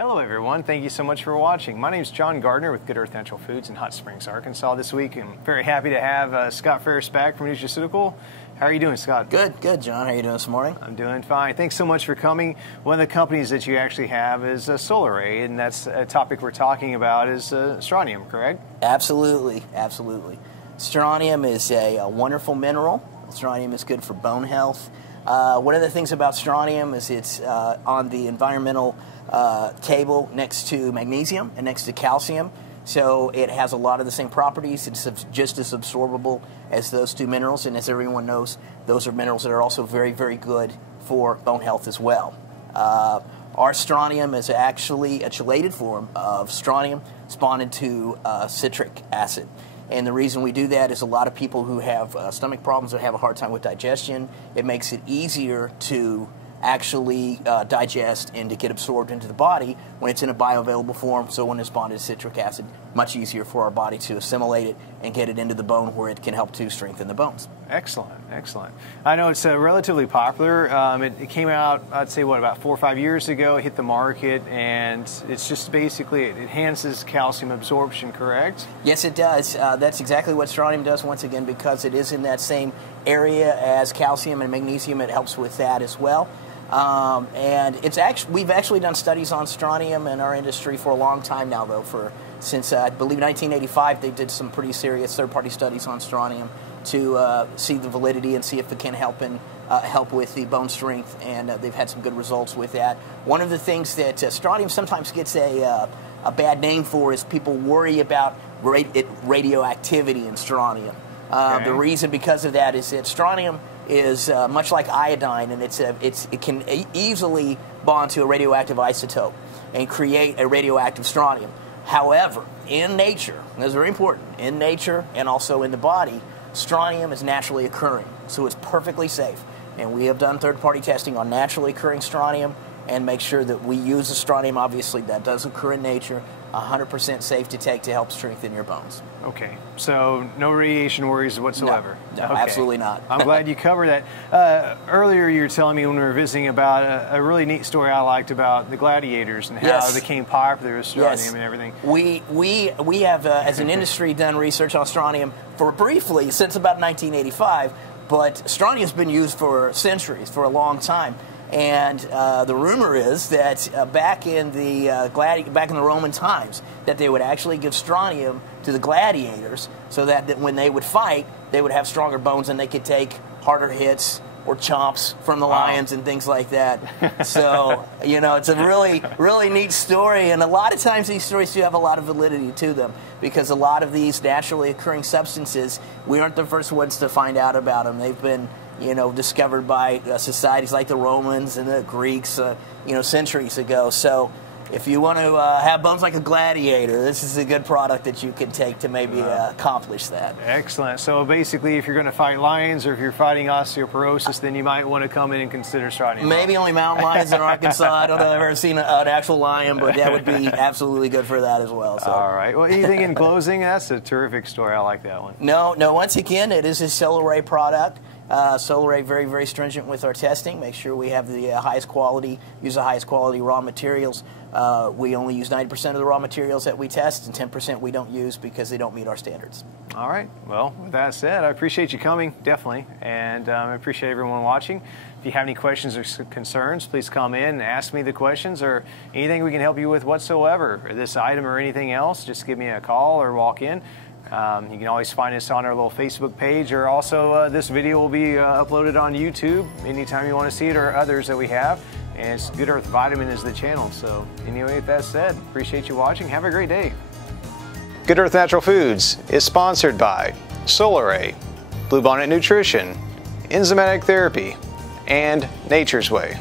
Hello everyone, thank you so much for watching. My name is John Gardner with Good Earth Natural Foods in Hot Springs, Arkansas. This week I'm very happy to have Scott Ferris back from Nutraceutical. How are you doing, Scott? Good, John. How are you doing this morning? I'm doing fine. Thanks so much for coming. One of the companies that you actually have is Solaray, and that's a topic we're talking about is strontium, correct? Absolutely. Strontium is a wonderful mineral. Strontium is good for bone health. One of the things about strontium is it's on the environmental table next to magnesium and next to calcium. So it has a lot of the same properties. It's just as absorbable as those two minerals. And as everyone knows, those are minerals that are also very, very good for bone health as well. Our strontium is actually a chelated form of strontium spawned into citric acid. And the reason we do that is a lot of people who have stomach problems or have a hard time with digestion, it makes it easier to actually digest and to get absorbed into the body when it's in a bioavailable form. So when it's bonded to citric acid, much easier for our body to assimilate it and get it into the bone where it can help to strengthen the bones. Excellent. I know it's relatively popular. It came out, I'd say, about 4 or 5 years ago. It hit the market, and it's just basically, it enhances calcium absorption, correct? Yes, it does. That's exactly what strontium does, once again, because it is in that same area as calcium and magnesium. It helps with that as well. And we've actually done studies on strontium in our industry for a long time now, though. Since I believe 1985, they did some pretty serious third-party studies on strontium to see the validity and see if it can help with the bone strength, and they've had some good results with that. One of the things that strontium sometimes gets a bad name for is people worry about radioactivity in strontium. Okay. The reason because of that is that strontium is much like iodine, and it can easily bond to a radioactive isotope and create a radioactive strontium. However, in nature, and this is very important, in nature and also in the body, strontium is naturally occurring, so it's perfectly safe. And we have done third-party testing on naturally occurring strontium and make sure that we use the strontium, obviously, that does occur in nature, 100% safe to take to help strengthen your bones. Okay, so no radiation worries whatsoever? No, okay. Absolutely not. I'm glad you covered that. Earlier you were telling me when we were visiting about a really neat story I liked about the gladiators and how they became popular with strontium and everything. We have, as an industry, done research on strontium for briefly since about 1985, but strontium's been used for centuries, for a long time. And the rumor is that back in the Roman times, that they would actually give strontium to the gladiators so that when they would fight, they would have stronger bones and they could take harder hits or chomps from the lions and things like that. So, it's a really, really neat story. And a lot of times these stories do have a lot of validity to them because a lot of these naturally occurring substances, we aren't the first ones to find out about them. They've been discovered by societies like the Romans and the Greeks, centuries ago. So if you want to have bones like a gladiator, this is a good product that you can take to maybe accomplish that. Excellent. So basically, if you're going to fight lions or if you're fighting osteoporosis, then you might want to come in and consider strontium. Maybe only mountain lions in Arkansas. I don't know if I've ever seen an actual lion, but that would be absolutely good for that as well. So. All right. Well, anything in closing? That's a terrific story. I like that one. No. Once again, it is a Solaray product. Solaray, very, very stringent with our testing. Make sure we have the highest quality, use the highest quality raw materials. We only use 90% of the raw materials that we test, and 10% we don't use because they don't meet our standards. All right. Well, with that said, I appreciate you coming, definitely, and I appreciate everyone watching. If you have any questions or concerns, please come in and ask me the questions or anything we can help you with whatsoever, or this item or anything else. Just give me a call or walk in. You can always find us on our little Facebook page, or also this video will be uploaded on YouTube anytime you want to see it, or others that we have. And it's Good Earth Vitamin is the channel. So anyway, with that said, appreciate you watching. Have a great day. Good Earth Natural Foods is sponsored by Solaray, Bluebonnet Nutrition, Enzymatic Therapy, and Nature's Way.